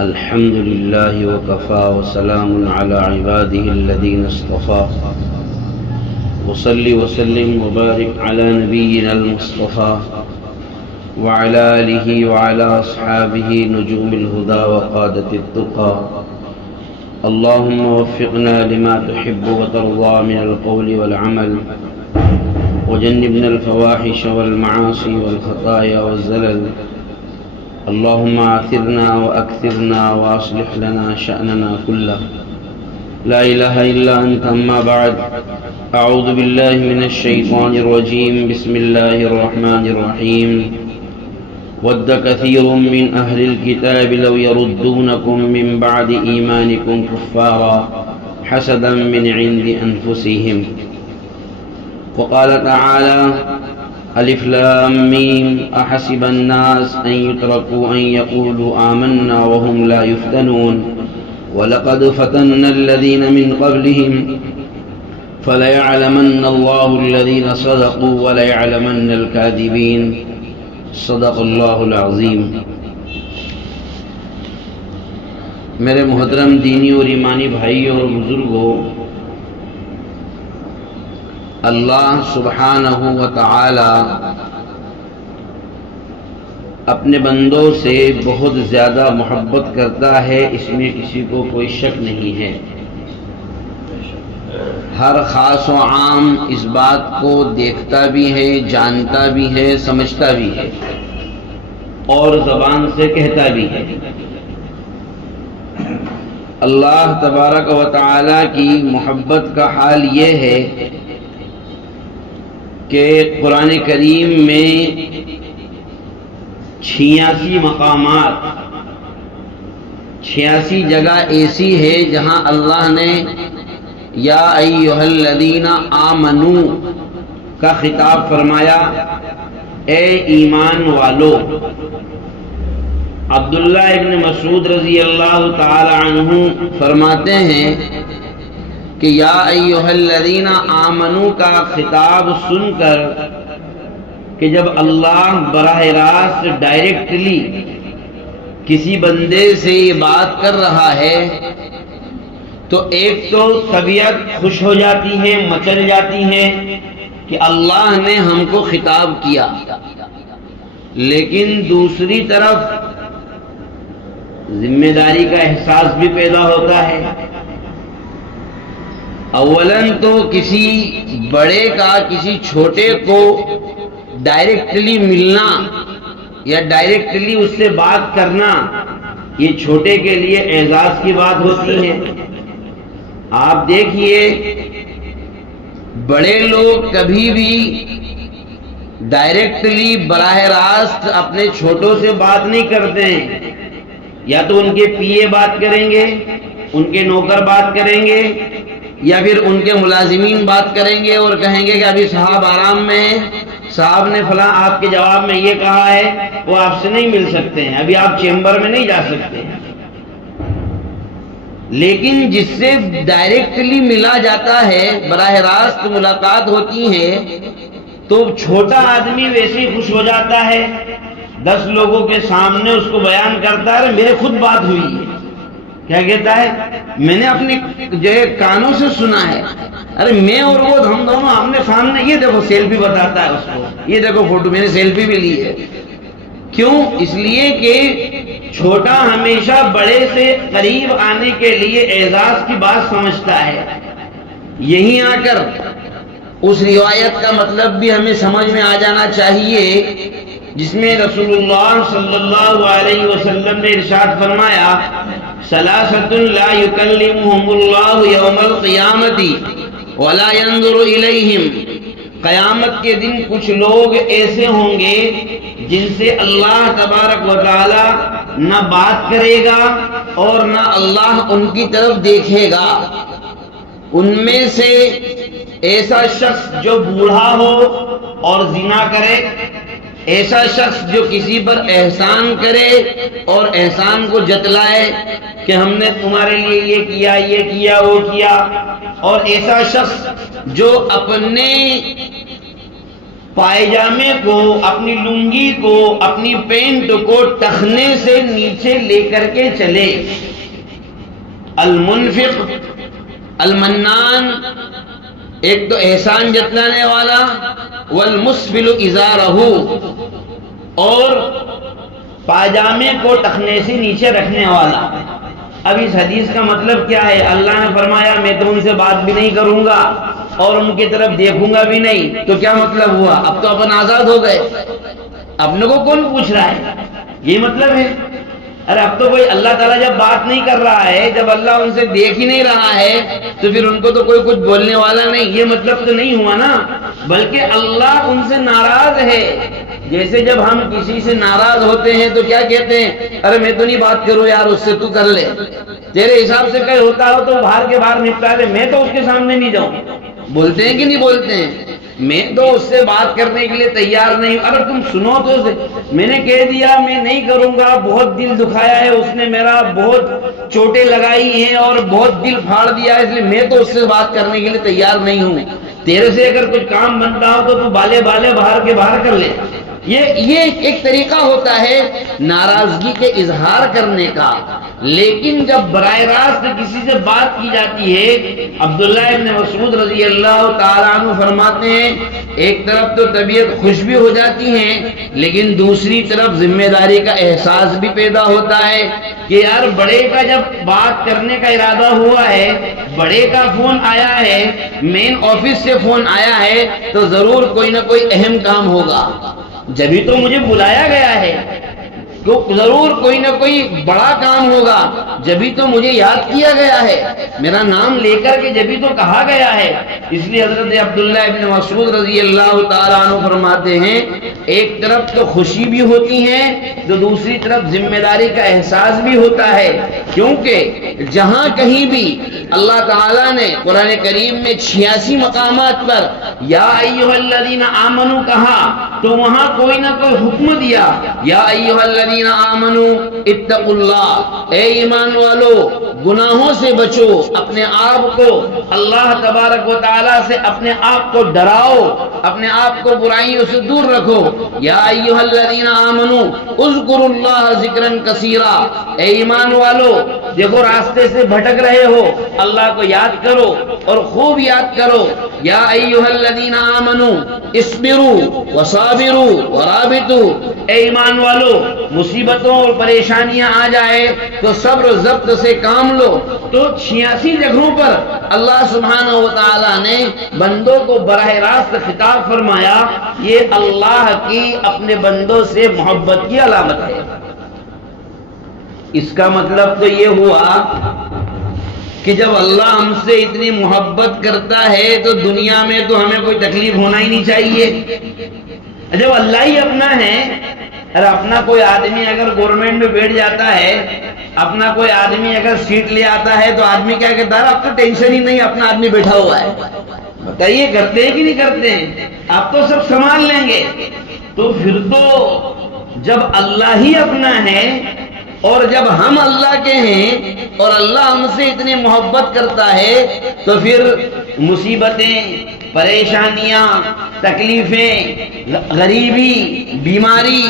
الحمد لله وكفى وسلام على عباده الذين اصطفى وصل وسلم وبارك على نبينا المصطفى وعلى آله وعلى أصحابه نجوم الهدى وقادة التقى اللهم وفقنا لما تحب وترضى من القول والعمل وجنبنا الفواحش والمعاصي والخطايا والزلل اللهم آثرنا وأكثرنا وأصلح لنا شأننا كله لا إله إلا أنت أما بعد أعوذ بالله من الشيطان الرجيم بسم الله الرحمن الرحيم ود كثير من أهل الكتاب لو يردونكم من بعد إيمانكم كفارا حسدا من عند أنفسهم وقال تعالى الف لام میم احسب الناس ان يتركوا ان يقولوا آمنا وهم لا يفتنون ولقد فتنا الذين من قبلهم فليعلمن الله الذين صدقوا وليعلمن الكاذبين صدق اللہ العظیم۔ میرے محترم دینی اور ایمانی بھائیوں اور بزرگوں، اللہ سبحانہ و تعالی اپنے بندوں سے بہت زیادہ محبت کرتا ہے، اس میں کسی کو کوئی شک نہیں ہے۔ ہر خاص و عام اس بات کو دیکھتا بھی ہے، جانتا بھی ہے، سمجھتا بھی ہے اور زبان سے کہتا بھی ہے۔ اللہ تبارک و تعالی کی محبت کا حال یہ ہے کہ قرآن کریم میں 86 مقامات، 86 جگہ ایسی ہے جہاں اللہ نے یا ایھا الذین آمنو کا خطاب فرمایا، اے ایمان والو۔ عبداللہ ابن مسعود رضی اللہ تعالی عنہ فرماتے ہیں کہ یا ایھا الذین آمنو کا خطاب سن کر کہ جب اللہ براہ راست ڈائریکٹلی کسی بندے سے یہ بات کر رہا ہے تو ایک تو طبیعت خوش ہو جاتی ہے، مچل جاتی ہے کہ اللہ نے ہم کو خطاب کیا، لیکن دوسری طرف ذمہ داری کا احساس بھی پیدا ہوتا ہے۔ اولاً تو کسی بڑے کا کسی چھوٹے کو ڈائریکٹلی ملنا یا ڈائریکٹلی اس سے بات کرنا، یہ چھوٹے کے لیے اعزاز کی بات ہوتی ہے۔ آپ دیکھیے بڑے لوگ کبھی بھی ڈائریکٹلی براہ راست اپنے چھوٹوں سے بات نہیں کرتے ہیں، یا تو ان کے پی اے بات کریں گے، ان کے نوکر بات کریں گے، یا پھر ان کے ملازمین بات کریں گے اور کہیں گے کہ ابھی صاحب آرام میں ہیں، صاحب نے فلاں آپ کے جواب میں یہ کہا ہے، وہ آپ سے نہیں مل سکتے ہیں، ابھی آپ چیمبر میں نہیں جا سکتے ہیں۔ لیکن جس سے ڈائریکٹلی ملا جاتا ہے، براہ راست ملاقات ہوتی ہے، تو چھوٹا آدمی ویسے ہی خوش ہو جاتا ہے، 10 لوگوں کے سامنے اس کو بیان کرتا ہے، میرے خود بات ہوئی ہے۔ کیا کہتا ہے؟ میں نے اپنے جو کانوں سے سنا ہے، ارے میں اور وہ ہم دونوں آمنے سامنے، یہ دیکھو سیلفی بتاتا ہے اس کو، یہ دیکھو فوٹو، میں نے سیلفی بھی لی ہے۔ کیوں؟ اس لیے کہ چھوٹا ہمیشہ بڑے سے قریب آنے کے لیے اعزاز کی بات سمجھتا ہے۔ یہیں آ کر اس روایت کا مطلب بھی ہمیں سمجھ میں آ جانا چاہیے جس میں رسول اللہ صلی اللہ علیہ وسلم نے ارشاد فرمایا، ثلاثۃ لا یکلمہم اللہ یوم القیامۃ ولا ينظر الیہم۔ قیامت کے دن کچھ لوگ ایسے ہوں گے جن سے اللہ تبارک و تعالی نہ بات کرے گا اور نہ اللہ ان کی طرف دیکھے گا۔ ان میں سے ایسا شخص جو بوڑھا ہو اور زنا کرے، ایسا شخص جو کسی پر احسان کرے اور احسان کو جتلائے کہ ہم نے تمہارے لیے یہ کیا وہ کیا، اور ایسا شخص جو اپنے پائجامے کو، اپنی لنگی کو، اپنی پینٹ کو ٹخنے سے نیچے لے کر کے چلے۔ المنفق، المنان، ایک تو احسان جتلانے والا، والمسبل ازارہ، اور پاجامے کو ٹخنے سے نیچے رکھنے والا۔ اب اس حدیث کا مطلب کیا ہے؟ اللہ نے فرمایا میں تو ان سے بات بھی نہیں کروں گا اور ان کی طرف دیکھوں گا بھی نہیں، تو کیا مطلب ہوا؟ اب تو اپن آزاد ہو گئے، اپنے کو کون پوچھ رہا ہے؟ یہ مطلب ہے؟ ارے اب تو کوئی اللہ تعالیٰ جب بات نہیں کر رہا ہے، جب اللہ ان سے دیکھ ہی نہیں رہا ہے، تو پھر ان کو تو کوئی کچھ بولنے والا نہیں، یہ مطلب تو نہیں ہوا نا، بلکہ اللہ ان سے ناراض ہے۔ جیسے جب ہم کسی سے ناراض ہوتے ہیں تو کیا کہتے ہیں؟ ارے میں تو نہیں بات کروں یار اس سے، تو کر لے، تیرے حساب سے کہیں ہوتا ہو تو باہر کے باہر نپٹا دے، میں تو اس کے سامنے نہیں جاؤں۔ بولتے ہیں کہ نہیں بولتے ہیں؟ میں تو اس سے بات کرنے کے لیے تیار نہیں ہوں۔ اگر تم سنو تو میں نے کہہ دیا میں نہیں کروں گا، بہت دل دکھایا ہے اس نے میرا، بہت چوٹیں لگائی ہیں اور بہت دل پھاڑ دیا ہے، اس لیے میں تو اس سے بات کرنے کے لیے تیار نہیں ہوں۔ تیرے سے اگر کچھ کام بنتا ہو تو بالے بالے باہر کے باہر کر لے۔ یہ ایک طریقہ ہوتا ہے ناراضگی کے اظہار کرنے کا، لیکن جب براہ راست کسی سے بات کی جاتی ہے، عبداللہ ابن مسعود رضی اللہ تعالیٰ عنہ فرماتے ہیں ایک طرف تو طبیعت خوش بھی ہو جاتی ہے، لیکن دوسری طرف ذمہ داری کا احساس بھی پیدا ہوتا ہے کہ یار بڑے کا جب بات کرنے کا ارادہ ہوا ہے، بڑے کا فون آیا ہے، مین آفس سے فون آیا ہے، تو ضرور کوئی نہ کوئی اہم کام ہوگا، جبھی تو مجھے بلایا گیا ہے، تو ضرور کوئی نہ کوئی بڑا کام ہوگا، جبھی تو مجھے یاد کیا گیا ہے، میرا نام لے کر کے جبھی تو کہا گیا ہے۔ اس لیے حضرت عبداللہ ابن مسعود رضی اللہ تعالیٰ عنہ فرماتے ہیں ایک طرف تو خوشی بھی ہوتی ہے تو دوسری طرف ذمہ داری کا احساس بھی ہوتا ہے، کیونکہ جہاں کہیں بھی اللہ تعالیٰ نے قرآن کریم میں 86 مقامات پر یا ایھا الذین آمنو کہا تو وہاں کوئی نہ کوئی حکم دیا، یا ایھا الذین آمنو اتقوا اللہ، اے ایمان والو گناہوں سے بچو، اپنے آپ کو اللہ تبارک و تعالیٰ سے اپنے آپ کو ڈراؤ، اپنے آپ کو برائیوں سے دور رکھو۔ یا ایھا الذین آمنو اذکروا اللہ ذکرا کثیرا، اے ایمان والو دیکھو راستے سے بھٹک رہے ہو، اللہ کو یاد کرو اور خوب یاد کرو۔ یا ایھا الذین آمنو اصبروا وصابروا ورابطوا، اے ایمان والو مصیبتوں اور پریشانیاں آ جائے تو صبر و ضبط سے کام لو۔ تو 86 جگہوں پر اللہ سبحانہ و تعالیٰ نے بندوں کو براہ راست خطاب فرمایا، یہ اللہ کی اپنے بندوں سے محبت کی علامت ہے۔ اس کا مطلب تو یہ ہوا کہ جب اللہ ہم سے اتنی محبت کرتا ہے تو دنیا میں تو ہمیں کوئی تکلیف ہونا ہی نہیں چاہیے۔ جب اللہ ہی اپنا ہے، اور اپنا کوئی آدمی اگر گورنمنٹ میں بیٹھ جاتا ہے، اپنا کوئی آدمی اگر سیٹ لے آتا ہے تو آدمی کیا کہتا ہے؟ اب تو ٹینشن ہی نہیں، اپنا آدمی بیٹھا ہوا ہے۔ بتائیے کرتے ہیں کہ نہیں کرتے ہیں؟ اب تو سب سنبھال لیں گے۔ تو پھر تو جب اللہ ہی اپنا ہے اور جب ہم اللہ کے ہیں اور اللہ ہم سے اتنی محبت کرتا ہے تو پھر مصیبتیں، پریشانیاں، تکلیفیں، غریبی، بیماری،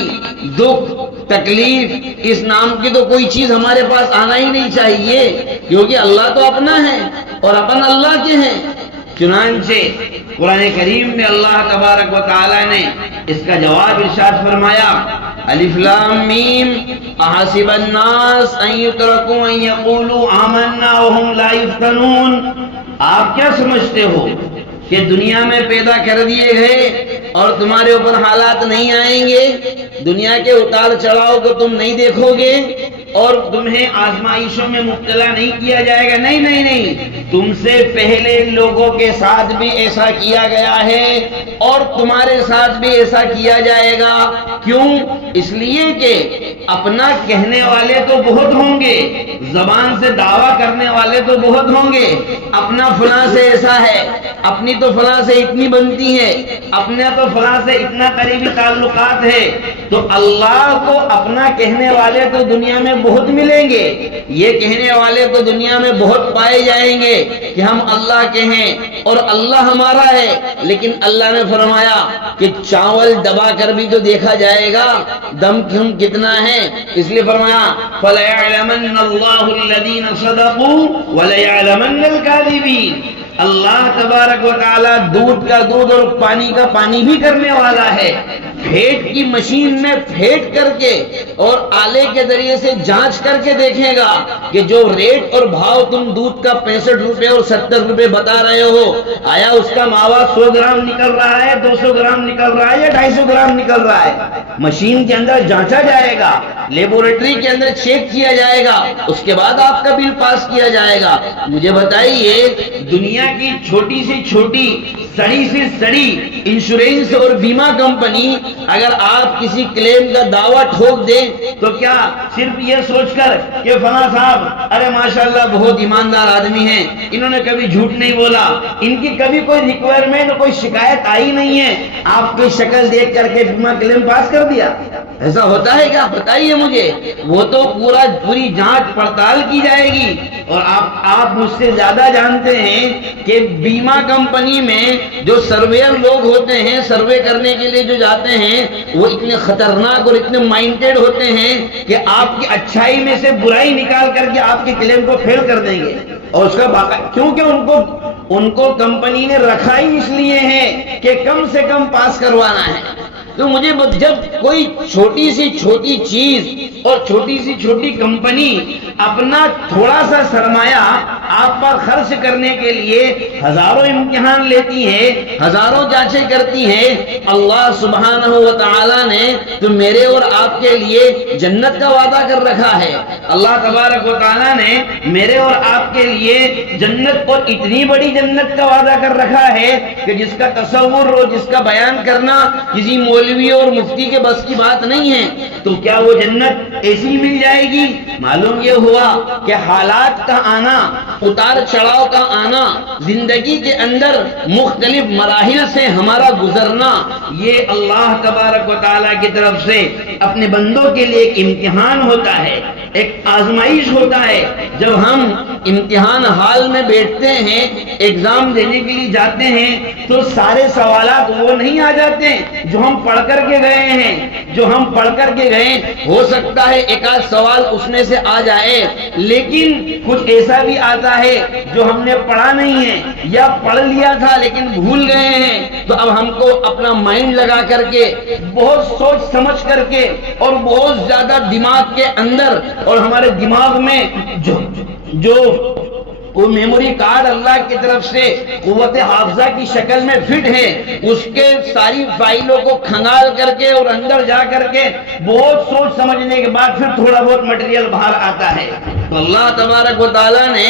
دکھ، تکلیف، اس نام کی تو کوئی چیز ہمارے پاس آنا ہی نہیں چاہیے، کیونکہ اللہ تو اپنا ہے اور اپن اللہ کے ہیں۔ چنانچہ قرآن کریم میں اللہ تبارک و تعالی نے اس کا جواب ارشاد فرمایا، الف لام میم احسب الناس ان یترکوا ان یقولوا آمنا وهم لا یفتنون۔ آپ کیا سمجھتے ہو کہ دنیا میں پیدا کر دیے گئے اور تمہارے اوپر حالات نہیں آئیں گے، دنیا کے اتار چڑھاؤ کو تم نہیں دیکھو گے اور تمہیں آزمائشوں میں مبتلا نہیں کیا جائے گا؟ نہیں نہیں نہیں، تم سے پہلے لوگوں کے ساتھ بھی ایسا کیا گیا ہے اور تمہارے ساتھ بھی ایسا کیا جائے گا۔ کیوں؟ اس لیے کہ اپنا کہنے والے تو بہت ہوں گے، زبان سے دعویٰ کرنے والے تو بہت ہوں گے، اپنا فلاں سے ایسا ہے، اپنی تو فلاں سے اتنی بنتی ہے، اپنا تو فلاں سے اتنا قریبی تعلقات ہے، تو اللہ کو اپنا کہنے والے تو دنیا میں بہت ملیں گے، یہ کہنے والے تو دنیا میں بہت پائے جائیں گے کہ ہم اللہ کے ہیں اور اللہ ہمارا ہے، لیکن اللہ نے فرمایا کہ چاول دبا کر بھی تو دیکھا جائے گا دم کتنا ہے، اس لیے فرمایا فَلَيَعْلَمَنَّ اللَّهُ الَّذِينَ صَدَقُوا وَلَيَعْلَمَنَّ الْكَاذِبِينَ۔ اللہ تبارک و تعالیٰ دودھ کا دودھ اور پانی کا پانی بھی کرنے والا ہے، پھیٹ کی مشین میں پھیٹ کر کے اور آلے کے ذریعے سے جانچ کر کے دیکھے گا کہ جو ریٹ اور بھاؤ تم دودھ کا 65 روپے اور 70 روپے بتا رہے ہو، آیا اس کا ماوا 100 گرام نکل رہا ہے، 200 گرام نکل رہا ہے یا 250 گرام نکل رہا ہے؟ مشین کے اندر جانچا جائے گا، لیبورٹری کے اندر چیک کیا جائے گا، اس کے بعد آپ کا بل پاس کیا جائے گا۔ مجھے بتائیے دنیا کی چھوٹی سے چھوٹی سڑی سے سڑی انشورنس اور بیمہ کمپنی اگر آپ کسی کلیم کا دعویٰ ٹھوک دیں تو کیا صرف یہ سوچ کر کہ فلاں صاحب ارے ماشاءاللہ بہت ایماندار آدمی ہیں، انہوں نے کبھی جھوٹ نہیں بولا، ان کی کبھی کوئی ریکوائرمنٹ کوئی شکایت آئی نہیں ہے، آپ کی شکل دیکھ کر کے بیمہ کلیم پاس کر دیا؟ ایسا ہوتا ہے کیا؟ بتائیے مجھے۔ وہ تو پوری جانچ پڑتال کی جائے گی، اور آپ مجھ سے زیادہ جانتے ہیں کہ بیمہ کمپنی میں جو سرویئر لوگ ہوتے ہیں، سروے کرنے کے لیے جو جاتے ہیں، وہ اتنے خطرناک اور اتنے مائنڈیڈ ہوتے ہیں کہ آپ کی اچھائی میں سے برائی نکال کر کے آپ کے کلیم کو فیل کر دیں گے، اور اس کا کیونکہ ان کو کمپنی نے رکھا ہی اس لیے ہے کہ کم سے کم پاس کروانا ہے۔ تو مجھے جب کوئی چھوٹی سی چھوٹی چیز اور چھوٹی سی چھوٹی کمپنی اپنا تھوڑا سا سرمایہ آپ پر خرچ کرنے کے لیے ہزاروں امتحان لیتی ہے، ہزاروں جانچیں کرتی ہے، اللہ سبحانہ و تعالی نے تو میرے اور آپ کے لیے جنت کا وعدہ کر رکھا ہے۔ اللہ تبارک و تعالی نے میرے اور آپ کے لیے جنت، اور اتنی بڑی جنت کا وعدہ کر رکھا ہے کہ جس کا تصور اور جس کا بیان کرنا کسی مولوی اور مفتی کے بس کی بات نہیں ہے۔ تو کیا وہ جنت ایسی مل جائے گی؟ معلوم یہ ہوا کہ حالات کا آنا، اتار چڑھاؤ کا آنا، زندگی کے اندر مختلف مراحل سے ہمارا گزرنا، یہ اللہ تبارک و تعالیٰ کی طرف سے اپنے بندوں کے لیے ایک امتحان ہوتا ہے، ایک آزمائش ہوتا ہے۔ جب ہم امتحان حال میں بیٹھتے ہیں، ایگزام دینے کے لیے جاتے ہیں، تو سارے سوالات وہ نہیں آ جاتے جو ہم پڑھ کر کے گئے ہیں۔ جو ہم پڑھ کر کے گئے، ہو سکتا ہے ایک آدھ سوال اس میں سے آ جائے، لیکن کچھ ایسا بھی آتا ہے جو ہم نے پڑھا نہیں ہے یا پڑھ لیا تھا لیکن بھول گئے ہیں۔ تو اب ہم کو اپنا مائنڈ لگا کر کے، بہت سوچ سمجھ کر کے، اور بہت زیادہ دماغ کے اندر اور ہمارے دماغ میں جو وہ میموری کارڈ اللہ کی طرف سے قوت حافظہ کی شکل میں فٹ ہے، اس کے ساری فائلوں کو کھنگال کر کے اور اندر جا کر کے بہت سوچ سمجھنے کے بعد پھر تھوڑا بہت مٹیریل باہر آتا ہے۔ تو اللہ تبارک و تعالیٰ نے،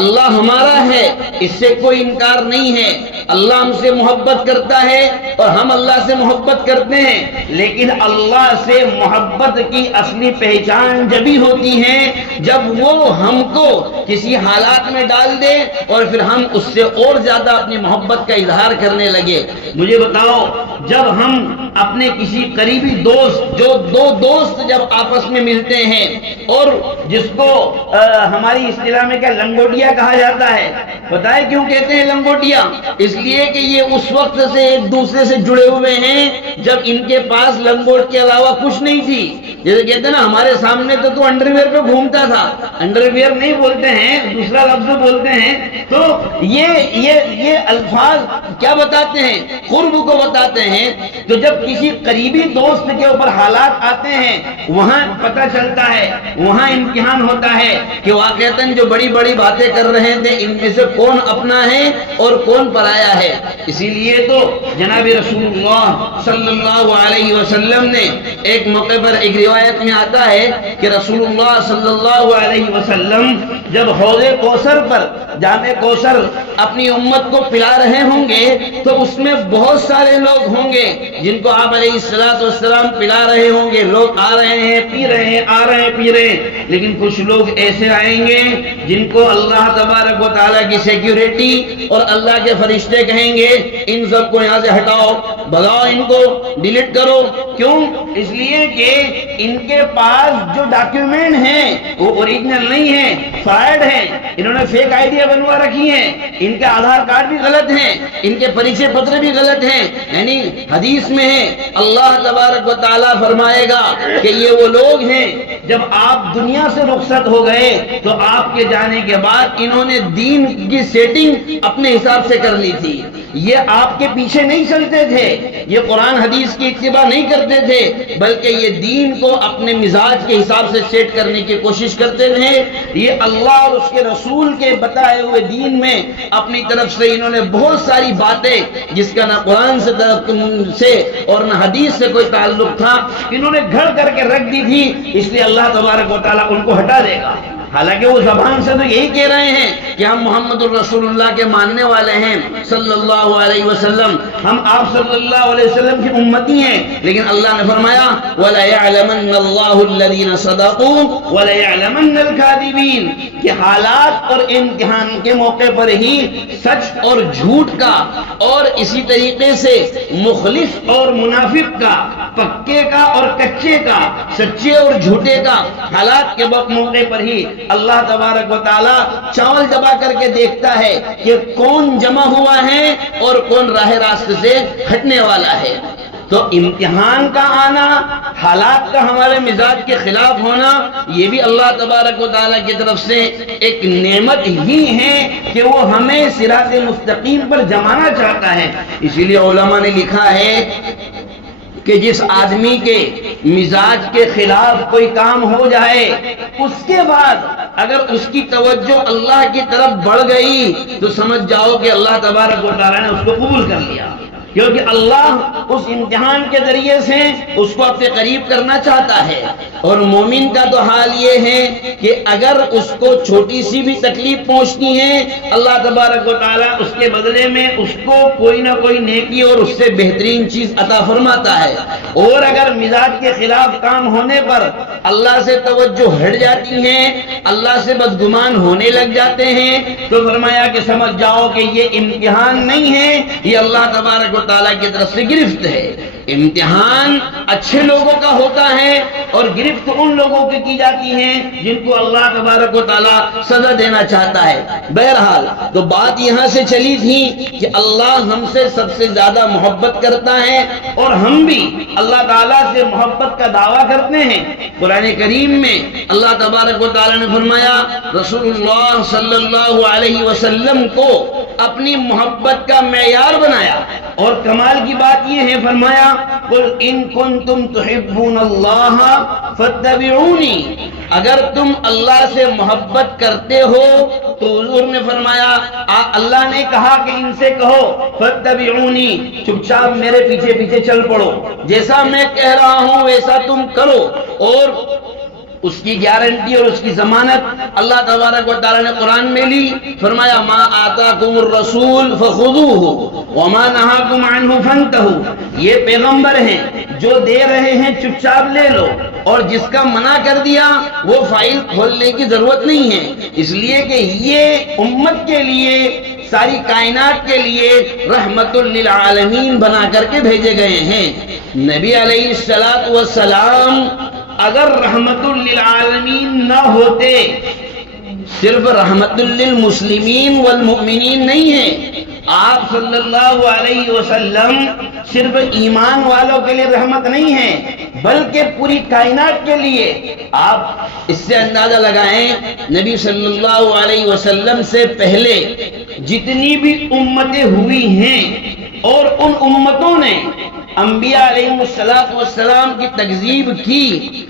اللہ ہمارا ہے، اس سے کوئی انکار نہیں ہے، اللہ ہم سے محبت کرتا ہے اور ہم اللہ سے محبت کرتے ہیں، لیکن اللہ سے محبت کی اصلی پہچان جبھی ہوتی ہے جب وہ ہم کو کسی حالات میں ڈال دے اور پھر ہم اس سے اور زیادہ اپنی محبت کا اظہار کرنے لگے۔ مجھے بتاؤ، جب ہم اپنے کسی قریبی دوست، جو دو دوست جب آپس میں ملتے ہیں، اور جس کو ہماری اصطلاح میں کیا لنگوٹیا کہا جاتا ہے، بتائیں کیوں کہتے ہیں لنگوٹیا؟ اس لیے کہ یہ اس وقت سے ایک دوسرے سے جڑے ہوئے ہیں جب ان کے پاس لنگوٹ کے علاوہ کچھ نہیں تھی۔ جیسے کہتے ہیں نا، ہمارے سامنے تو انڈر ویئر پہ گھومتا تھا، انڈر ویئر نہیں بولتے ہیں، دوسرا لفظ بولتے ہیں۔ تو یہ الفاظ کیا بتاتے ہیں؟ قرب کو بتاتے ہیں۔ تو جب کسی قریبی دوست کے اوپر حالات آتے ہیں، وہاں پتہ چلتا ہے، وہاں امتحان ہوتا ہے کہ واقعتاً جو بڑی بڑی باتیں کر رہے تھے، ان میں سے کون اپنا ہے اور کون پرایا ہے۔ اسی لیے تو جناب رسول اللہ صلی اللہ علیہ وسلم نے ایک موقع پر، ایک روایت میں آتا ہے کہ رسول اللہ صلی اللہ علیہ وسلم جب حوض کوثر پر، جام کوثر اپنی امت کو پلا رہے ہوں گے، تو اس میں بہت سارے لوگ ہوں گے جن کو آپ علیہ السلام پلا رہے ہوں گے۔ لوگ آ رہے ہیں، پی رہے ہیں، آ رہے ہیں، پی رہے ہیں، لیکن کچھ لوگ ایسے آئیں گے جن کو اللہ تبارک و تعالیٰ کی سیکیورٹی اور اللہ کے فرشتے کہیں گے ان سب کو یہاں سے ہٹاؤ، بھگاؤ ان کو، ڈیلیٹ کرو۔ کیوں؟ اس لیے کہ ان کے پاس جو ڈاکیومنٹ ہیں وہ اوریجنل نہیں ہیں، فائڈ ہیں، انہوں نے فیک آئیڈیا بنوا رکھی ہیں، ان کے آدھار کارڈ بھی غلط ہیں، ان کے پریچے پتر بھی غلط ہیں۔ یعنی حدیث میں ہے اللہ تبارک و تعالیٰ فرمائے گا کہ یہ وہ لوگ ہیں جب آپ دنیا سے رخصت ہو گئے تو آپ کے جانے کے بعد انہوں نے دین کی سیٹنگ اپنے حساب سے کر لی تھی، یہ آپ کے پیچھے نہیں چلتے تھے، یہ قرآن حدیث کی اتباع نہیں کرتے تھے، بلکہ یہ دین کو اپنے مزاج کے حساب سے سیٹ کرنے کی کوشش کرتے تھے۔ یہ اللہ اور اس کے رسول کے بتائے ہوئے دین میں اپنی طرف سے انہوں نے بہت ساری باتیں جس کا نہ قرآن سے اور نہ حدیث سے کوئی تعلق تھا، انہوں نے گھڑ کر کے رکھ دی تھی، اس لیے اللہ تبارک و تعالیٰ ان کو ہٹا دے گا۔ حالانکہ وہ زبان سے تو یہی کہہ رہے ہیں کہ ہم محمد الرسول اللہ کے ماننے والے ہیں صلی اللہ علیہ وسلم، ہم آپ صلی اللہ علیہ وسلم کی امتی ہیں، لیکن اللہ نے فرمایا وَلَيَعْلَمَنَّ اللَّهُ الَّذِينَ صَدَقُوا وَلَيَعْلَمَنَّ الْكَاذِبِينَ، کہ حالات اور امتحان کے موقع پر ہی سچ اور جھوٹ کا، اور اسی طریقے سے مخلص اور منافق کا، پکے کا اور کچے کا، سچے اور جھوٹے کا، حالات کے موقع پر ہی اللہ تبارک و تعالیٰ چاول دبا کر کے دیکھتا ہے کہ کون جمع ہوا ہے اور کون راہ راست سے ہٹنے والا ہے۔ تو امتحان کا آنا، حالات کا ہمارے مزاج کے خلاف ہونا، یہ بھی اللہ تبارک و تعالیٰ کی طرف سے ایک نعمت ہی ہے کہ وہ ہمیں صراط مستقیم پر جمانا چاہتا ہے۔ اسی لیے علماء نے لکھا ہے کہ جس آدمی کے مزاج کے خلاف کوئی کام ہو جائے، اس کے بعد اگر اس کی توجہ اللہ کی طرف بڑھ گئی تو سمجھ جاؤ کہ اللہ تبارک و تعالیٰ نے اس کو قبول کر لیا، کیونکہ اللہ اس امتحان کے ذریعے سے اس کو اپنے قریب کرنا چاہتا ہے۔ اور مومن کا تو حال یہ ہے کہ اگر اس کو چھوٹی سی بھی تکلیف پہنچتی ہے، اللہ تبارک و تعالیٰ اس کے بدلے میں اس کو کوئی نہ کوئی نیکی اور اس سے بہترین چیز عطا فرماتا ہے۔ اور اگر مزاج کے خلاف کام ہونے پر اللہ سے توجہ ہٹ جاتی ہے، اللہ سے بدگمان ہونے لگ جاتے ہیں، تو فرمایا کہ سمجھ جاؤ کہ یہ امتحان نہیں ہے، یہ اللہ تبارک و تعالیٰ کی طرف سے گرفت ہے۔ امتحان اچھے لوگوں کا ہوتا ہے اور گرفت ان لوگوں کی جاتی ہے جن کو اللہ تبارک و تعالیٰ سزا دینا چاہتا ہے۔ بہرحال تو بات یہاں سے چلی تھی کہ اللہ ہم سے سب سے زیادہ محبت کرتا ہے اور ہم بھی اللہ تعالیٰ سے محبت کا دعویٰ کرتے ہیں۔ قرآن کریم میں اللہ تبارک و تعالیٰ نے فرمایا، رسول اللہ صلی اللہ علیہ وسلم کو اپنی محبت کا معیار بنایا، اور کمال کی بات یہ ہے، فرمایا قُلْ إِن كُنتُمْ تُحِبُّونَ اللَّهَ فَاتَّبِعُونِي، اگر تم اللہ سے محبت کرتے ہو تو حضور نے فرمایا، اللہ نے کہا کہ ان سے کہو فَاتَّبِعُونِي، چپ چاپ میرے پیچھے پیچھے چل پڑو، جیسا میں کہہ رہا ہوں ویسا تم کرو۔ اور اس کی گارنٹی اور اس کی ضمانت اللہ تبارک و تعالیٰ نے قرآن میں لی، فرمایا ما آتاکم الرسول فخذوہ وما نہاکم عنہ فانتہوا، یہ پیغمبر ہیں، جو دے رہے ہیں چپ چاپ لے لو، اور جس کا منع کر دیا وہ فائل کھولنے کی ضرورت نہیں ہے، اس لیے کہ یہ امت کے لیے، ساری کائنات کے لیے رحمت للعالمین بنا کر کے بھیجے گئے ہیں۔ نبی علیہ السلام اگر رحمت للعالمین نہ ہوتے، صرف رحمت للمسلمین والمؤمنین نہیں ہے، آپ صلی اللہ علیہ وسلم صرف ایمان والوں کے لیے رحمت نہیں ہے بلکہ پوری کائنات کے لیے۔ آپ اس سے اندازہ لگائیں، نبی صلی اللہ علیہ وسلم سے پہلے جتنی بھی امتیں ہوئی ہیں اور ان امتوں نے انبیاء علیہ السلام کی تکذیب کی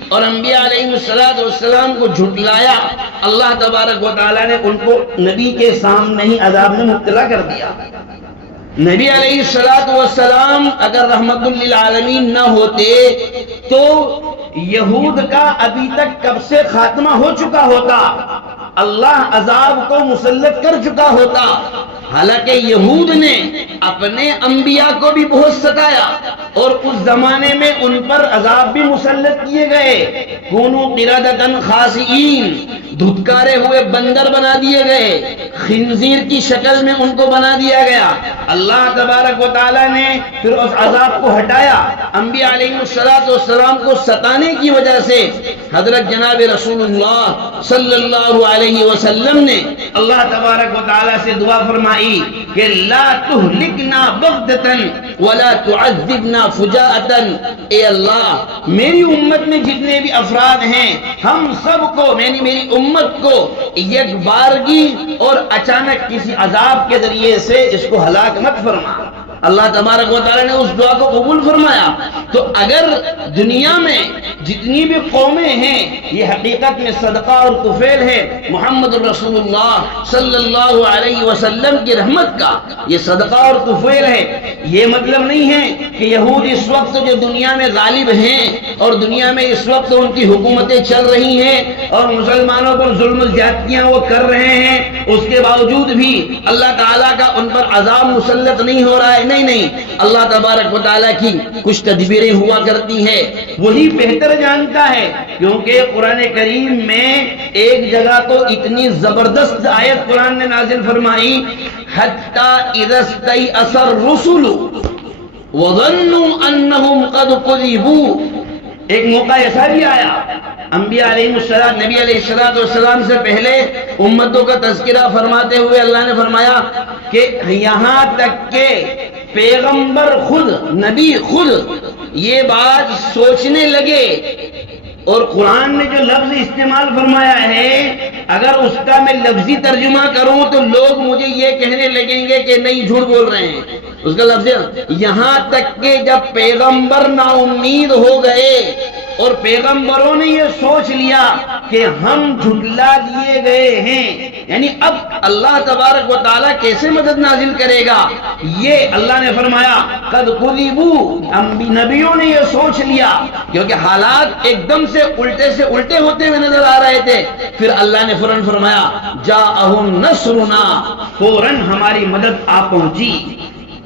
اور انبیاء علیہ السلام کو جھٹلایا، اللہ تبارک و تعالیٰ نے ان کو نبی کے سامنے ہی عذاب میں مبتلا کر دیا۔ نبی علیہ السلام اگر رحمت للعالمین نہ ہوتے تو یہود کا ابھی تک کب سے خاتمہ ہو چکا ہوتا، اللہ عذاب کو مسلط کر چکا ہوتا۔ حالانکہ یہود نے اپنے انبیاء کو بھی بہت ستایا اور اس زمانے میں ان پر عذاب بھی مسلط کیے گئے، کونوا قردۃ خاسئین، دھتکارے ہوئے بندر بنا دیے گئے، خنزیر کی شکل میں ان کو بنا دیا گیا۔ اللہ تبارک و تعالیٰ نے پھر اس عذاب کو ہٹایا. انبیاء علیہ السلام کو ستانے کی وجہ سے حضرت جناب رسول اللہ صلی اللہ علیہ وسلم نے اللہ تبارک و تعالیٰ سے دعا فرمائی کہ لا تہلکنا بغتتاً ولا تعذبنا فجاءتاً. اے اللہ میری امت میں جتنے بھی افراد ہیں ہم سب کو یعنی میری امت کو یک بارگی اور اچانک کسی عذاب کے ذریعے سے اس کو ہلاک مت فرما. اللہ تبارک و تعالیٰ نے اس دعا کو قبول فرمایا. تو اگر دنیا میں جتنی بھی قومیں ہیں یہ حقیقت میں صدقہ اور طفیل ہے محمد رسول اللہ صلی اللہ علیہ وسلم کی رحمت کا، یہ صدقہ اور طفیل ہے. یہ مطلب نہیں ہے کہ یہود اس وقت جو دنیا میں غالب ہیں اور دنیا میں اس وقت ان کی حکومتیں چل رہی ہیں اور مسلمانوں پر ظلم و زیادتیاں وہ کر رہے ہیں، اس کے باوجود بھی اللہ تعالیٰ کا ان پر عذاب مسلط نہیں ہو رہا ہے. نہیں، اللہ تبارک و تعالیٰ کی کچھ تدبیریں ہوا کرتی ہیں، وہی بہتر جانتا ہے. کیونکہ قرآن کریم میں ایک جگہ تو اتنی زبردست آیت قرآن نے نازل فرمائی حتی اذا استیأس الرسل وظنوا انہم قد کذبوا. ایک موقع ایسا بھی آیا انبیاء علیہ السلام نبی علیہ السلام سے پہلے امتوں کا تذکرہ فرماتے ہوئے اللہ نے فرمایا کہ یہاں تک کہ پیغمبر خود نبی خود یہ بات سوچنے لگے. اور قرآن نے جو لفظ استعمال فرمایا ہے اگر اس کا میں لفظی ترجمہ کروں تو لوگ مجھے یہ کہنے لگیں گے کہ نہیں جھوٹ بول رہے ہیں. اس کا لفظ یہاں تک کہ جب پیغمبر نا امید ہو گئے اور پیغمبروں نے یہ سوچ لیا کہ ہم جھٹلا دیے گئے ہیں، یعنی اب اللہ تبارک و تعالیٰ کیسے مدد نازل کرے گا، یہ اللہ نے فرمایا قد کذبوا، نبیوں نے یہ سوچ لیا کیونکہ حالات ایک دم سے الٹے ہوتے ہوئے نظر آ رہے تھے. پھر اللہ نے فوراً فرمایا جاءہم نصرنا، فوراً ہماری مدد آ پہنچی.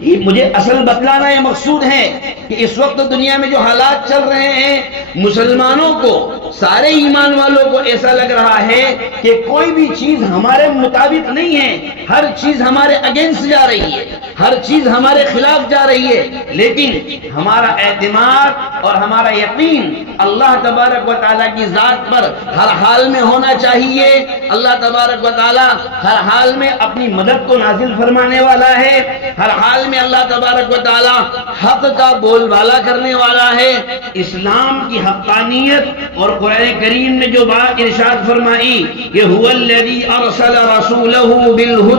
یہ مجھے اصل بتلانا یہ مقصود ہے کہ اس وقت دنیا میں جو حالات چل رہے ہیں مسلمانوں کو، سارے ایمان والوں کو ایسا لگ رہا ہے کہ کوئی بھی چیز ہمارے مطابق نہیں ہے، ہر چیز ہمارے اگینسٹ جا رہی ہے، ہر چیز ہمارے خلاف جا رہی ہے. لیکن ہمارا اعتماد اور ہمارا یقین اللہ تبارک و تعالیٰ کی ذات پر ہر حال میں ہونا چاہیے. اللہ تبارک و تعالیٰ ہر حال میں اپنی مدد کو نازل فرمانے والا ہے، ہر حال میں اللہ تبارک و تعالیٰ حق کا بول بالا کرنے والا ہے. اسلام کی حقانیت اور قرآن کریم نے جو بات ارشاد فرمائی کہ هو الذی ارسل رسولہ بالہدی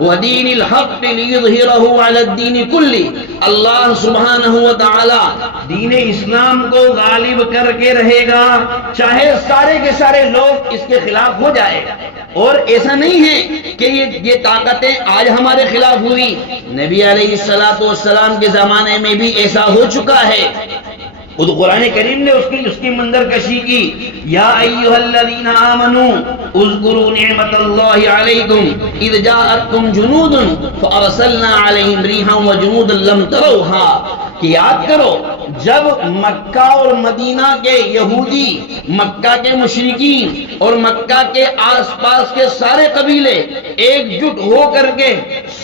ودین الحق لیظہرہ علی الدین کلہ، اللہ سبحانہ و تعالی دین اسلام کو غالب کر کے رہے گا چاہے سارے کے سارے لوگ اس کے خلاف ہو جائے. اور ایسا نہیں ہے کہ یہ طاقتیں آج ہمارے خلاف ہوئی، نبی علیہ السلام کے زمانے میں بھی ایسا ہو چکا ہے. خود قرآن کریم نے اس کی منظر کشی کی یا ایھا الذین آمنوا اذکروا نعمت اللہ علیکم اذ جاءتکم جنود فارسلنا علیہم ریحا وجنودا لم تروها، کہ یاد کرو جب مکہ اور مدینہ کے یہودی، مکہ کے مشرکین اور مکہ کے آس پاس کے سارے قبیلے ایک جٹ ہو کر کے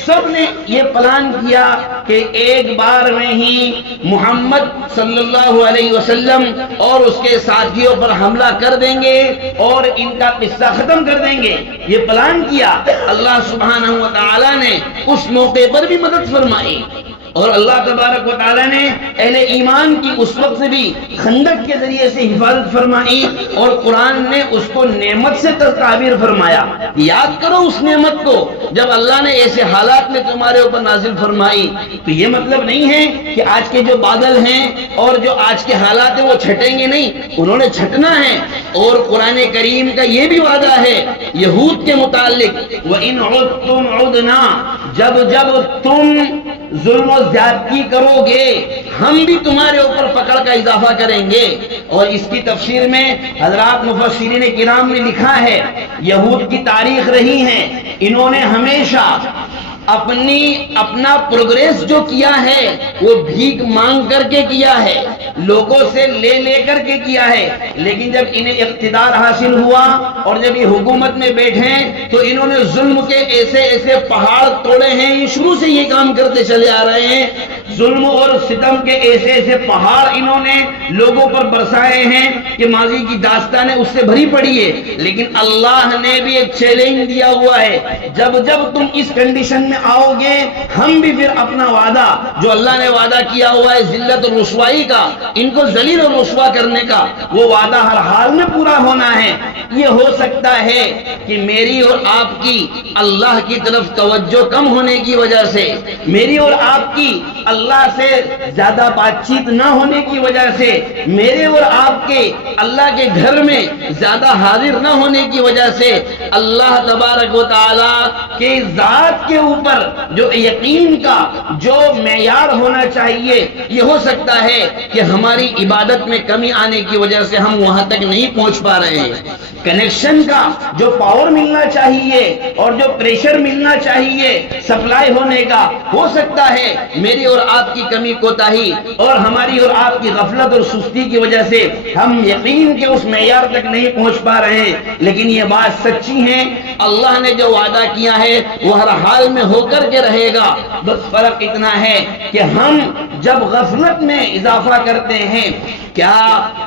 سب نے یہ پلان کیا کہ ایک بار میں ہی محمد صلی اللہ علیہ وسلم اور اس کے ساتھیوں پر حملہ کر دیں گے اور ان کا قصہ ختم کر دیں گے. یہ پلان کیا. اللہ سبحانہ و تعالی نے اس موقع پر بھی مدد فرمائی اور اللہ تبارک و تعالیٰ نے اہل ایمان کی اس وقت بھی خندق کے ذریعے سے حفاظت فرمائی اور قرآن نے اس کو نعمت سے تعبیر فرمایا. یاد کرو اس نعمت کو جب اللہ نے ایسے حالات میں تمہارے اوپر نازل فرمائی. تو یہ مطلب نہیں ہے کہ آج کے جو بادل ہیں اور جو آج کے حالات ہیں وہ چھٹیں گے نہیں، انہوں نے چھٹنا ہے. اور قرآن کریم کا یہ بھی وعدہ ہے یہود کے متعلق وَإِنْ عُدْتُمْ عُدْنَا، جب تم ظلم و زیادتی کرو گے ہم بھی تمہارے اوپر پکڑ کا اضافہ کریں گے. اور اس کی تفسیر میں حضرات مفسرین کرام نے لکھا ہے یہود کی تاریخ رہی ہے، انہوں نے ہمیشہ اپنا پروگریس جو کیا ہے وہ بھیک مانگ کر کے کیا ہے. لوگوں سے لے لے کر کے کیا ہے، لیکن جب انہیں اقتدار حاصل ہوا اور جب یہ حکومت میں بیٹھے تو انہوں نے ظلم کے ایسے ایسے پہاڑ توڑے ہیں، یہ شروع سے یہ کام کرتے چلے آ رہے ہیں، ظلم اور ستم کے ایسے ایسے پہاڑ انہوں نے لوگوں پر برسائے ہیں کہ ماضی کی داستانیں اس سے بھری پڑی ہے۔ لیکن اللہ نے بھی ایک چیلنج دیا ہوا ہے، جب جب تم اس کنڈیشن میں آؤ گے ہم بھی پھر اپنا وعدہ جو اللہ نے وعدہ کیا ہوا ہے ذلت اور رسوائی کا، ان کو ذلیل اور رسوا کرنے کا، وہ وعدہ ہر حال میں پورا ہونا ہے۔ یہ ہو سکتا ہے کہ میری اور آپ کی اللہ کی طرف توجہ کم ہونے کی وجہ سے، میری اور آپ کی اللہ سے زیادہ بات چیت نہ ہونے کی وجہ سے، میرے اور آپ کے اللہ کے گھر میں زیادہ حاضر نہ ہونے کی وجہ سے، اللہ تبارک و تعالی کے ذات کے اوپر جو یقین کا جو معیار ہونا چاہیے، یہ ہو سکتا ہے کہ ہماری عبادت میں کمی آنے کی وجہ سے ہم وہاں تک نہیں پہنچ پا رہے ہیں۔ کنیکشن کا جو پاور ملنا چاہیے اور جو پریشر ملنا چاہیے سپلائی ہونے کا، ہو سکتا ہے میری اور آپ کی کمی کوتاہی اور ہماری اور آپ کی غفلت اور سستی کی وجہ سے ہم یقین کے اس معیار تک نہیں پہنچ پا رہے ہیں، لیکن یہ بات سچی ہے، اللہ نے جو وعدہ کیا ہے وہ ہر حال میں ہو کر کے رہے گا۔ بس فرق اتنا ہے کہ ہم جب غفلت میں اضافہ کرتے ہیں، کیا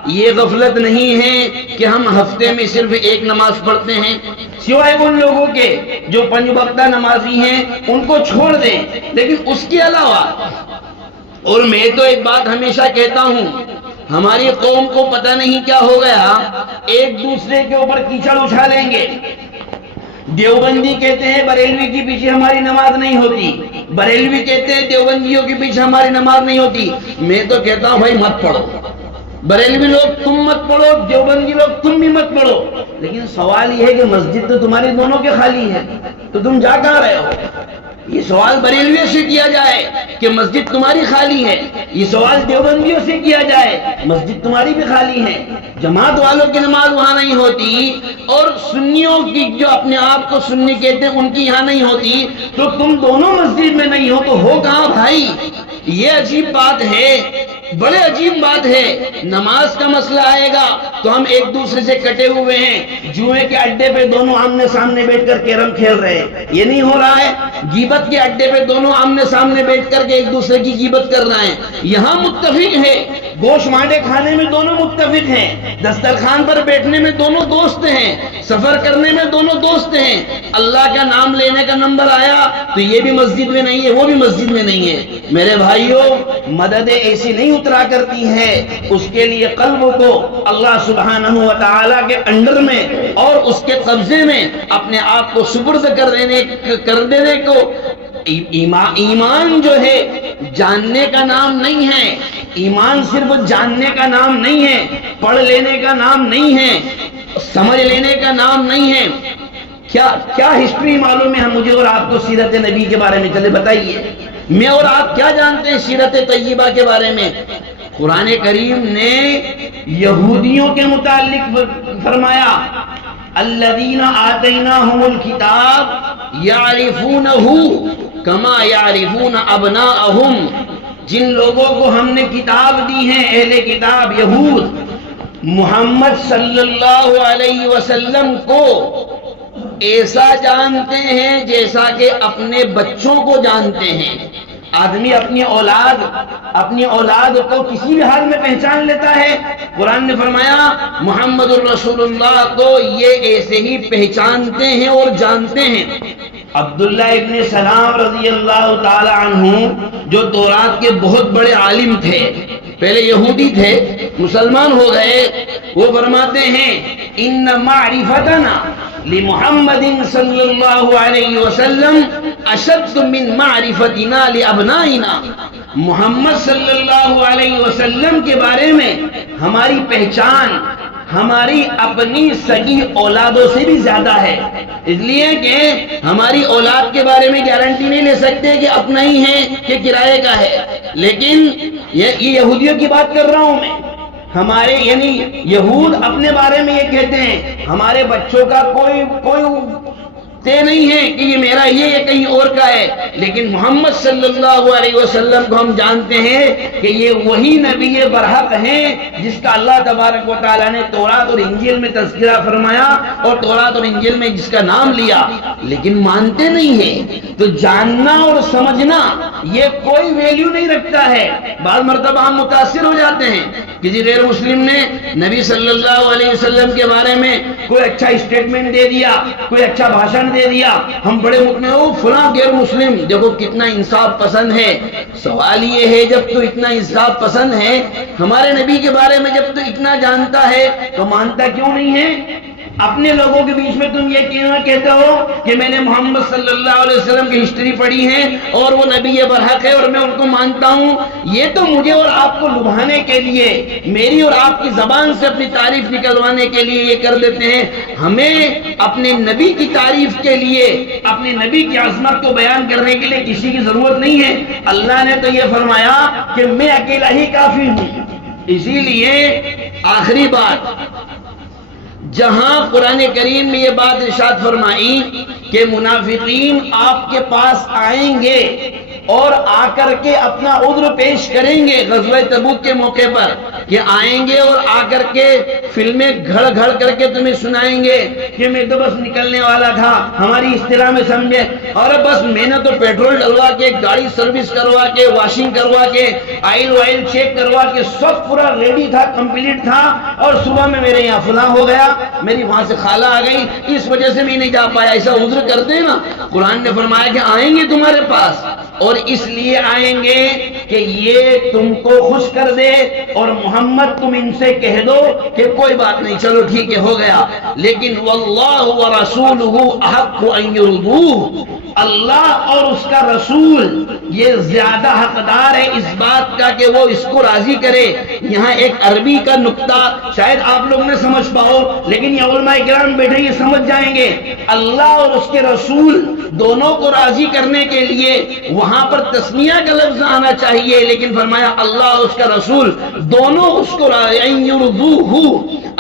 یہ غفلت نہیں ہے کہ ہم ہفتے میں صرف ایک نماز پڑھتے ہیں، سوائے ان لوگوں کے جو 5 وقتہ نمازی ہیں ان کو چھوڑ دیں، لیکن اس کے علاوہ، اور میں تو ایک بات ہمیشہ کہتا ہوں، ہماری قوم کو پتہ نہیں کیا ہو گیا، ایک دوسرے کے اوپر کیچڑ اچھا لیں گے۔ دیوبندی کہتے ہیں بریلوی کے پیچھے ہماری نماز نہیں ہوتی، بریلوی کہتے ہیں دیوبندیوں کے پیچھے ہماری نماز نہیں ہوتی۔ میں تو کہتا ہوں بھائی مت پڑھو، بریلوی لوگ تم مت پڑھو، دیوبندی لوگ تم بھی مت پڑھو، لیکن سوال یہ ہے کہ مسجد تو تمہاری دونوں کے خالی ہے، تو تم جا کہاں رہے ہو؟ یہ سوال بریلویوں سے کیا جائے کہ مسجد تمہاری خالی ہے، یہ سوال دیوبندیوں سے کیا جائے مسجد تمہاری بھی خالی ہے۔ جماعت والوں کی نماز وہاں نہیں ہوتی اور سنیوں کی جو اپنے آپ کو سنی کہتے ہیں ان کی یہاں نہیں ہوتی، تو تم دونوں مسجد میں نہیں ہو تو ہو کہاں بھائی؟ یہ عجیب بات ہے، بڑے عجیب بات ہے۔ نماز کا مسئلہ آئے گا تو ہم ایک دوسرے سے کٹے ہوئے ہیں، جوئے کے اڈے پہ دونوں آمنے سامنے بیٹھ کر کیرم کھیل رہے ہیں، یہ نہیں ہو رہا ہے۔ غیبت کے اڈے پہ دونوں آمنے سامنے بیٹھ کر کے ایک دوسرے کی غیبت کر رہے ہیں، یہاں متفق ہے۔ گوشت مانڈے کھانے میں دونوں متفق ہیں، دسترخوان پر بیٹھنے میں دونوں دوست ہیں، سفر کرنے میں دونوں دوست ہیں۔ اللہ کا نام لینے کا نمبر آیا تو یہ بھی مسجد میں نہیں ہے، وہ بھی مسجد میں نہیں ہے۔ میرے بھائیوں، مدد ایسی نہیں اترا کرتی ہے، اس کے لیے قلب کو اللہ سبحانہ و تعالی کے انڈر میں اور اس کے قبضے میں اپنے آپ کو سپرد کر دینے کو۔ ایمان جو ہے جاننے کا نام نہیں ہے، ایمان صرف جاننے کا نام نہیں ہے، پڑھ لینے کا نام نہیں ہے، سمجھ لینے کا نام نہیں ہے۔ کیا ہسٹری معلوم ہے مجھے اور آپ کو سیرت نبی کے بارے میں؟ چلے بتائیے، میں اور آپ کیا جانتے ہیں سیرت طیبہ کے بارے میں؟ قرآن کریم نے یہودیوں کے متعلق فرمایا، الذین آتیناہم الکتاب یعرفونہ کما یعرفون ابناءہم، جن لوگوں کو ہم نے کتاب دی ہے، اہل کتاب یہود، محمد صلی اللہ علیہ وسلم کو ایسا جانتے ہیں جیسا کہ اپنے بچوں کو جانتے ہیں۔ آدمی اپنی اولاد کو کسی بھی حال میں پہچان لیتا ہے۔ قرآن نے فرمایا محمد الرسول اللہ کو یہ ایسے ہی پہچانتے ہیں اور جانتے ہیں۔ عبداللہ ابن سلام رضی اللہ تعالی عنہ جو تورات کے بہت بڑے عالم تھے، پہلے یہودی تھے، مسلمان ہو گئے، وہ فرماتے ہیں ان معرفتنا لمحمد صلی اللہ علیہ وسلم اشد من معرفتنا لابنائنا، محمد صلی اللہ علیہ وسلم کے بارے میں ہماری پہچان ہماری اپنی سگی اولادوں سے بھی زیادہ ہے، اس لیے کہ ہماری اولاد کے بارے میں گارنٹی نہیں لے سکتے کہ اپنا ہی ہے کہ کرائے کا ہے، لیکن یہ یہودیوں کی بات کر رہا ہوں میں۔ ہمارے یعنی یہود اپنے بارے میں یہ کہتے ہیں ہمارے بچوں کا کوئی طے نہیں ہے کہ یہ میرا ہی ہے یا کہیں اور کا ہے، لیکن محمد صلی اللہ علیہ وسلم کو ہم جانتے ہیں کہ یہ وہی نبی برحق ہیں جس کا اللہ تبارک و تعالیٰ نے تورات اور انجیل میں تذکرہ فرمایا اور تورات اور انجیل میں جس کا نام لیا، لیکن مانتے نہیں ہیں۔ تو جاننا اور سمجھنا یہ کوئی ویلیو نہیں رکھتا ہے۔ بعض مرتبہ ہم متاثر ہو جاتے ہیں، کسی غیر مسلم نے نبی صلی اللہ علیہ وسلم کے بارے میں کوئی اچھا اسٹیٹمنٹ دے دیا، کوئی اچھا بھاشن دے دیا، ہم بڑے مطمئن ہو فلاں غیر مسلم دیکھو کتنا انصاف پسند ہے۔ سوال یہ ہے جب تو اتنا انصاف پسند ہے، ہمارے نبی کے بارے میں جب تو اتنا جانتا ہے تو مانتا کیوں نہیں ہے؟ اپنے لوگوں کے بیچ میں تم یہ کیوں کہتے ہو کہ میں نے محمد صلی اللہ علیہ وسلم کی ہسٹری پڑھی ہے اور وہ نبی برحق ہے اور میں ان کو مانتا ہوں؟ یہ تو مجھے اور آپ کو لبھانے کے لیے، میری اور آپ کی زبان سے اپنی تعریف نکلوانے کے لیے یہ کر دیتے ہیں۔ ہمیں اپنے نبی کی تعریف کے لیے، اپنے نبی کی عظمت کو بیان کرنے کے لیے کسی کی ضرورت نہیں ہے۔ اللہ نے تو یہ فرمایا کہ میں اکیلا ہی کافی ہوں۔ اسی لیے آخری بات، جہاں قرآن کریم میں یہ بات ارشاد فرمائی کہ منافقین آپ کے پاس آئیں گے اور آ کر کے اپنا عذر پیش کریں گے، غزوہ تبوک کے موقع پر کہ آئیں گے اور آ کر کے فلمیں گھڑ گھڑ کر کے تمہیں سنائیں گے کہ میں تو بس نکلنے والا تھا، ہماری اصطلاح میں سمجھے، اور بس میں نے تو پیٹرول ڈلوا کے، گاڑی سروس کروا کے، واشنگ کروا کے، آئل چیک کروا کے سب پورا ریڈی تھا، کمپلیٹ تھا، اور صبح میں میرے یہاں فلاں ہو گیا، میری وہاں سے خالہ آ گئی، اس وجہ سے میں نہیں جا پایا، ایسا عذر کرتے ہیں نا۔ قرآن نے فرمایا کہ آئیں گے تمہارے پاس، اور اس لیے آئیں گے کہ یہ تم کو خوش کر دے، اور محمد تم ان سے کہہ دو کہ کوئی بات نہیں، چلو ٹھیک ہے ہو گیا، لیکن واللہ ورسولہ احق ان یرضوہ، اللہ اور اس کا رسول یہ زیادہ حقدار ہے اس بات کا کہ وہ اس کو راضی کرے۔ یہاں ایک عربی کا نکتہ شاید آپ لوگ نہ سمجھ پاؤ، لیکن یہ علماء کرام بیٹھے یہ سمجھ جائیں گے۔ اللہ اور اس کے رسول دونوں کو راضی کرنے کے لیے وہاں پر تسمیہ کا لفظ آنا چاہیے، لیکن فرمایا اللہ اور اس کا رسول دونوں اس کو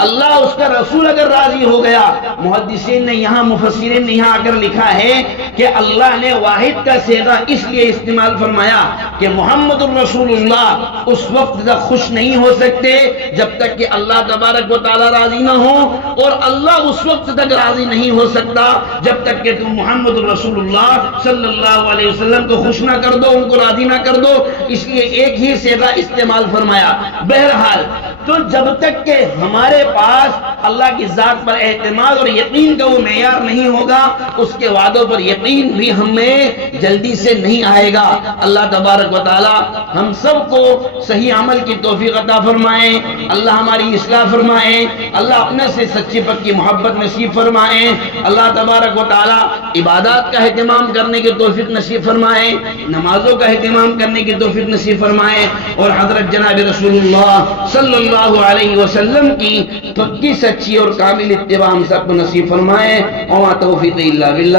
اللہ اس کا رسول اگر راضی ہو گیا۔ محدثین نے یہاں، مفسرین نے یہاں آ کر لکھا ہے کہ اللہ نے واحد کا صیغہ اس لیے استعمال فرمایا کہ محمد الرسول اللہ اس وقت تک خوش نہیں ہو سکتے جب تک کہ اللہ تبارک و تعالی راضی نہ ہو، اور اللہ اس وقت تک راضی نہیں ہو سکتا جب تک کہ تم محمد الرسول اللہ صلی اللہ علیہ وسلم کو خوش نہ کر دو، ان کو راضی نہ کر دو، اس لیے ایک ہی صیغہ استعمال فرمایا۔ بہرحال تو جب تک کہ ہمارے پاس اللہ کی ذات پر اعتماد اور یقین کا وہ معیار نہیں ہوگا، اس کے وعدوں پر یقین بھی ہمیں جلدی سے نہیں آئے گا۔ اللہ تبارک و تعالی ہم سب کو صحیح عمل کی توفیق عطا فرمائے، اللہ ہماری اصلاح فرمائے، اللہ اپنے سے سچی پکی محبت نصیب فرمائے، اللہ تبارک و تعالی عبادات کا اہتمام کرنے کی توفیق نصیب فرمائے، نمازوں کا اہتمام کرنے کی توفیق نصیب فرمائے، اور حضرت جناب رسول اللہ صلی اللہ علیہ وسلم کی پکی سچی اور کامل اتباع ہم سب کو نصیب فرمائے۔ وما توفیق الا باللہ۔